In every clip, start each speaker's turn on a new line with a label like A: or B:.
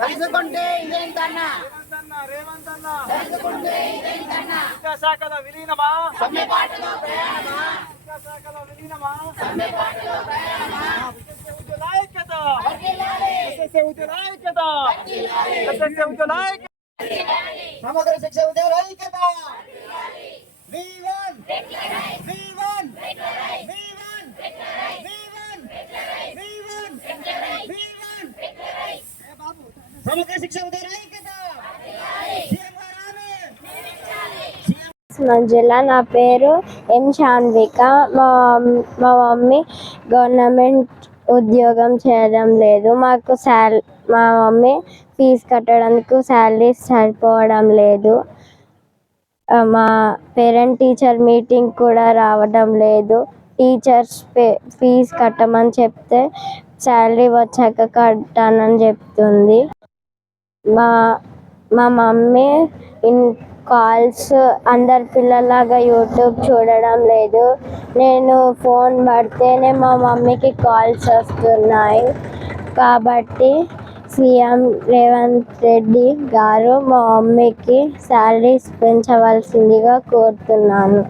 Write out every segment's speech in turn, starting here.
A: తెలుసుకుంటే ఇదేంటన్నా తెలుసుకుంటే ఇదేంటన్నా శాఖల విలీనమా సమ్మె పాటలో ప్రయాణమా శాఖల విలీనమా సమ్మె పాటలో ప్రయాణమా ఉద్యోగాయకత ఉద్యోగాయకత ఉద్యోగాయకత సమగ్ర శిక్ష ఉద్యోగాయకత V1 V1 V1
B: మంజుల నా పేరు ఎం శాన్విక. మా మా మమ్మీ గవర్నమెంట్ ఉద్యోగం చేయడం లేదు. మాకు శాల మా మమ్మీ ఫీజు కట్టడానికి శాలరీ సరిపోవడం లేదు. మా పేరెంట్ టీచర్ మీటింగ్ కూడా రావడం లేదు. టీచర్స్ పే ఫీజు కట్టమని చెప్తే శాలరీ వచ్చాక కట్టానని చెప్తుంది. మా మా మమ్మీ ఇన్ కాల్స్ అందరి పిల్లలాగా యూట్యూబ్ చూడడం లేదు. నేను ఫోన్ పడితేనే మా మమ్మీకి కాల్స్ వస్తున్నాయి. కాబట్టి సీఎం రేవంత్ రెడ్డి గారు మా మమ్మీకి శాలరీస్ పెంచవలసిందిగా కోరుతున్నాను.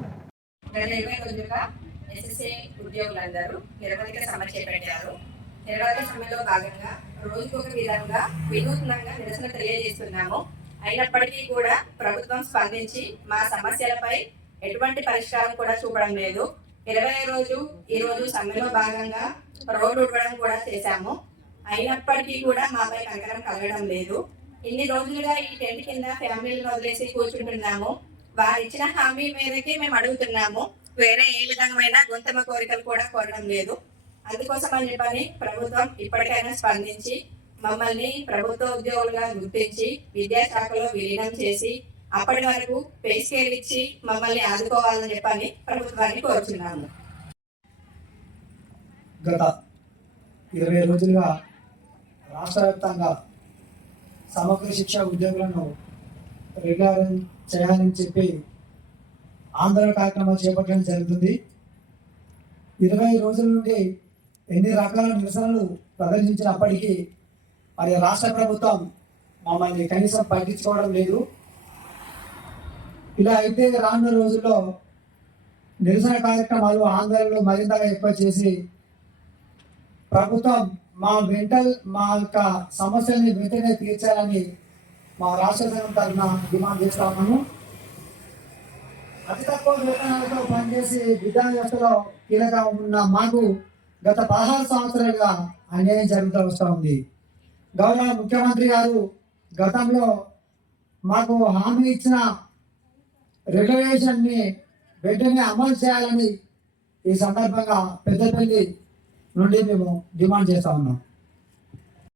C: ఉద్యోగులందరూ నిరవధిక సమ్మె చేపట్టారు. నిరవధిక సమ్మెలో భాగంగా రోజుకొక విధంగా వినూత్నంగా నిరసన తెలియజేస్తున్నాము. అయినప్పటికీ కూడా ప్రభుత్వం స్పందించి మా సమస్యలపై ఎటువంటి పరిష్కారం కూడా చూపడం లేదు. ఇరవై రోజు ఈ రోజు సమ్మెలో భాగంగా రోడ్డు ఉడవడం కూడా చేశాము. అయినప్పటికీ కూడా మాపై కంకరం కలగడం లేదు. ఇన్ని రోజులుగా ఈ టెంట్ కింద ఫ్యామిలీని వదిలేసి కూర్చుంటున్నాము. వారు ఇచ్చిన హామీ మేరకే మేము అడుగుతున్నాము. వేరే ఏ విధమైన గొంతమ కోరికలు కూడా కోరడం లేదు. అందుకోసమని చెప్పని ప్రభుత్వం ఇప్పటికైనా స్పందించి మమ్మల్ని ప్రభుత్వ ఉద్యోగులుగా గుర్తించి విద్యాశాఖలో విలీనం చేసి అప్పటి వరకు పే స్కేల్ ఇచ్చి మమ్మల్ని ఆదుకోవాలని చెప్పని ప్రభుత్వాన్ని కోరుచున్నాము.
D: గత ఇరవై రోజులుగా రాష్ట్ర వ్యాప్తంగా సమగ్ర శిక్ష ఉద్యోగులను రెగ్యులర్ చేయాలని చెప్పి ఆందోళన కార్యక్రమాలు చేపట్టడం జరుగుతుంది. ఇరవై రోజుల నుండి ఎన్ని రకాల నిరసనలు ప్రదర్శించినప్పటికీ మరి రాష్ట్ర ప్రభుత్వం మమ్మల్ని కనీసం పట్టించుకోవడం లేదు. ఇలా అయితే రానున్న రోజుల్లో నిరసన కార్యక్రమాలు ఆందోళనలు మరింతగా ఎక్కువ చేసి ప్రభుత్వం మా మెంటల్ మా యొక్క సమస్యల్ని వెంటనే తీర్చాలని మా రాష్ట్ర సంఘం తరఫున డిమాండ్ చేస్తామను అతి తక్కువ వేతనాలతో పనిచేసి విద్యా వ్యవస్థలో కీలక ఉన్న మాకు గత పదహారు సంవత్సరాలుగా అన్యాయం జరుగుతూ వస్తూ ఉంది. గౌరవ ముఖ్యమంత్రి గారు గతంలో మాకు హామీ ఇచ్చిన రెగ్యులేషన్ని వెంటనే అమలు చేయాలని ఈ సందర్భంగా పెద్దపల్లి నుండి మేము డిమాండ్ చేస్తా ఉన్నాం.